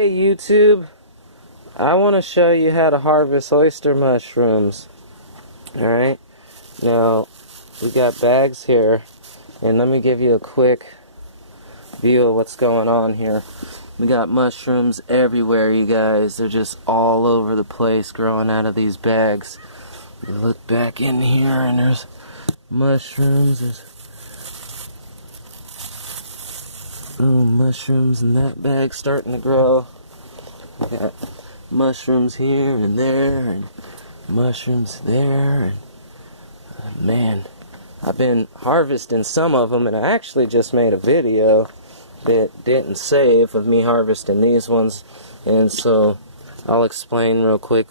Hey YouTube, I want to show you how to harvest oyster mushrooms. Alright, now we got bags here, and let me give you a quick view of what's going on here. We got mushrooms everywhere, you guys. They're just all over the place growing out of these bags. You look back in here and there's mushrooms. There's mushrooms in that bag starting to grow. We got mushrooms here and there, and mushrooms there, and man, I've been harvesting some of them, and I actually just made a video that didn't save of me harvesting these ones, and so I'll explain real quick,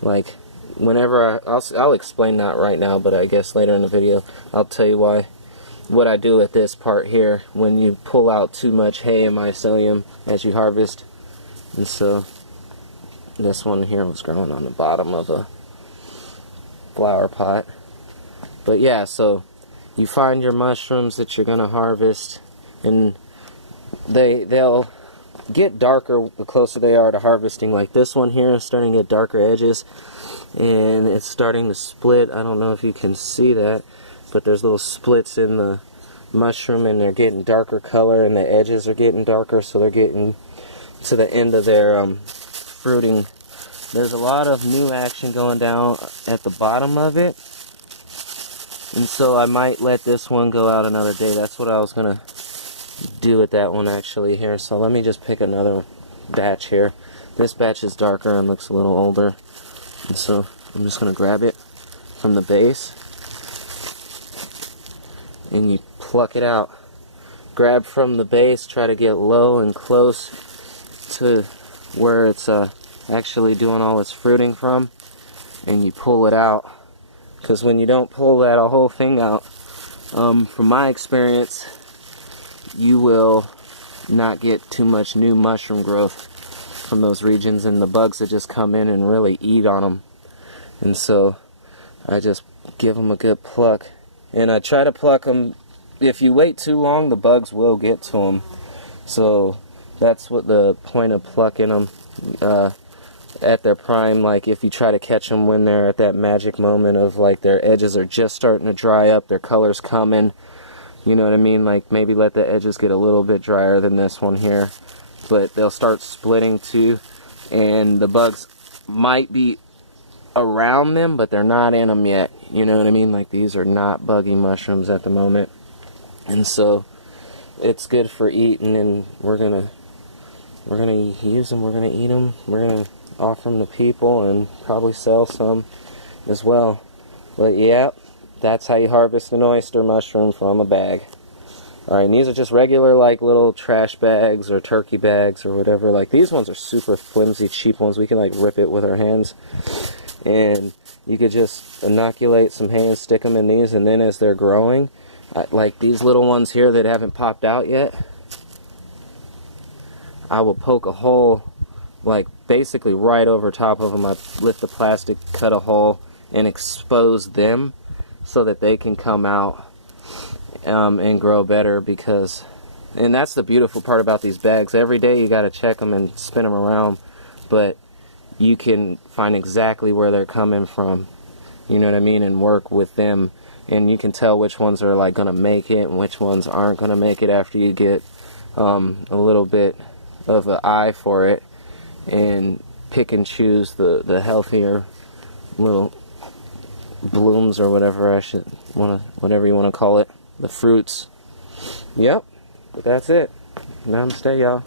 like whenever I'll explain, not right now, but I guess later in the video I'll tell you what I do with this part here when you pull out too much hay and mycelium as you harvest. And so this one here was growing on the bottom of a flower pot. But yeah, so you find your mushrooms that you're gonna harvest, and they'll get darker the closer they are to harvesting. Like this one here is starting to get darker edges, and it's starting to split. I don't know if you can see that, but there's little splits in the mushroom, and they're getting darker color, and the edges are getting darker, so they're getting to the end of their fruiting. There's a lot of new action going down at the bottom of it, and so I might let this one go out another day. That's what I was gonna do with that one actually here. So let me just pick another batch here. This batch is darker and looks a little older, and so I'm just gonna grab it from the base, and you pluck it out. Grab from the base, try to get low and close to where it's actually doing all its fruiting from, and you pull it out. Because when you don't pull that whole thing out, from my experience, you will not get too much new mushroom growth from those regions, and the bugs that just come in and really eat on them. And so I just give them a good pluck, and I try to pluck them. If you wait too long, the bugs will get to them. So that's what the point of plucking them at their prime. Like if you try to catch them when they're at that magic moment of like their edges are just starting to dry up, their color's coming, you know what I mean? Like maybe let the edges get a little bit drier than this one here, but they'll start splitting too, and the bugs might be around them, but they're not in them yet, you know what I mean? Like these are not buggy mushrooms at the moment, and so it's good for eating, and we're gonna use them, we're gonna eat them, we're gonna offer them to people, and probably sell some as well. But yeah, that's how you harvest an oyster mushroom from a bag. Alright, and these are just regular like little trash bags or turkey bags or whatever. Like these ones are super flimsy, cheap ones. We can like rip it with our hands, and you could just inoculate some hay and stick them in these, and then as they're growing, like these little ones here that haven't popped out yet, I will poke a hole like basically right over top of them. I lift the plastic, cut a hole, and expose them so that they can come out and grow better. Because, and that's the beautiful part about these bags, every day you got to check them and spin them around, but you can find exactly where they're coming from, you know what I mean, and work with them, and you can tell which ones are like gonna make it and which ones aren't gonna make it after you get a little bit of an eye for it, and pick and choose the healthier little blooms or whatever whatever you want to call it, the fruits. Yep, but that's it. Namaste, y'all.